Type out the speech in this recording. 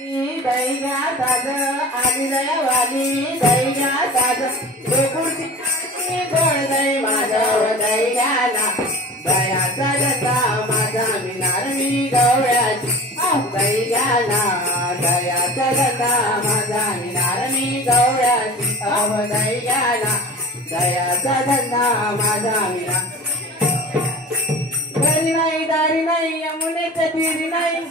दही घ्या ताज आली दयावाली दही घ्या ताज गोकुळची गोड दही माधव दही घ्या ना दयाचा जसा माझा मिनार मी गवळ्याची दही घ्या ना दयाचा जसा माझा मिनार मी गवळ्याची दही घ्या ना दयाचा धंदा माझा मिनार घरी नाही दारी नाही यमुनेच्या तीरी नाही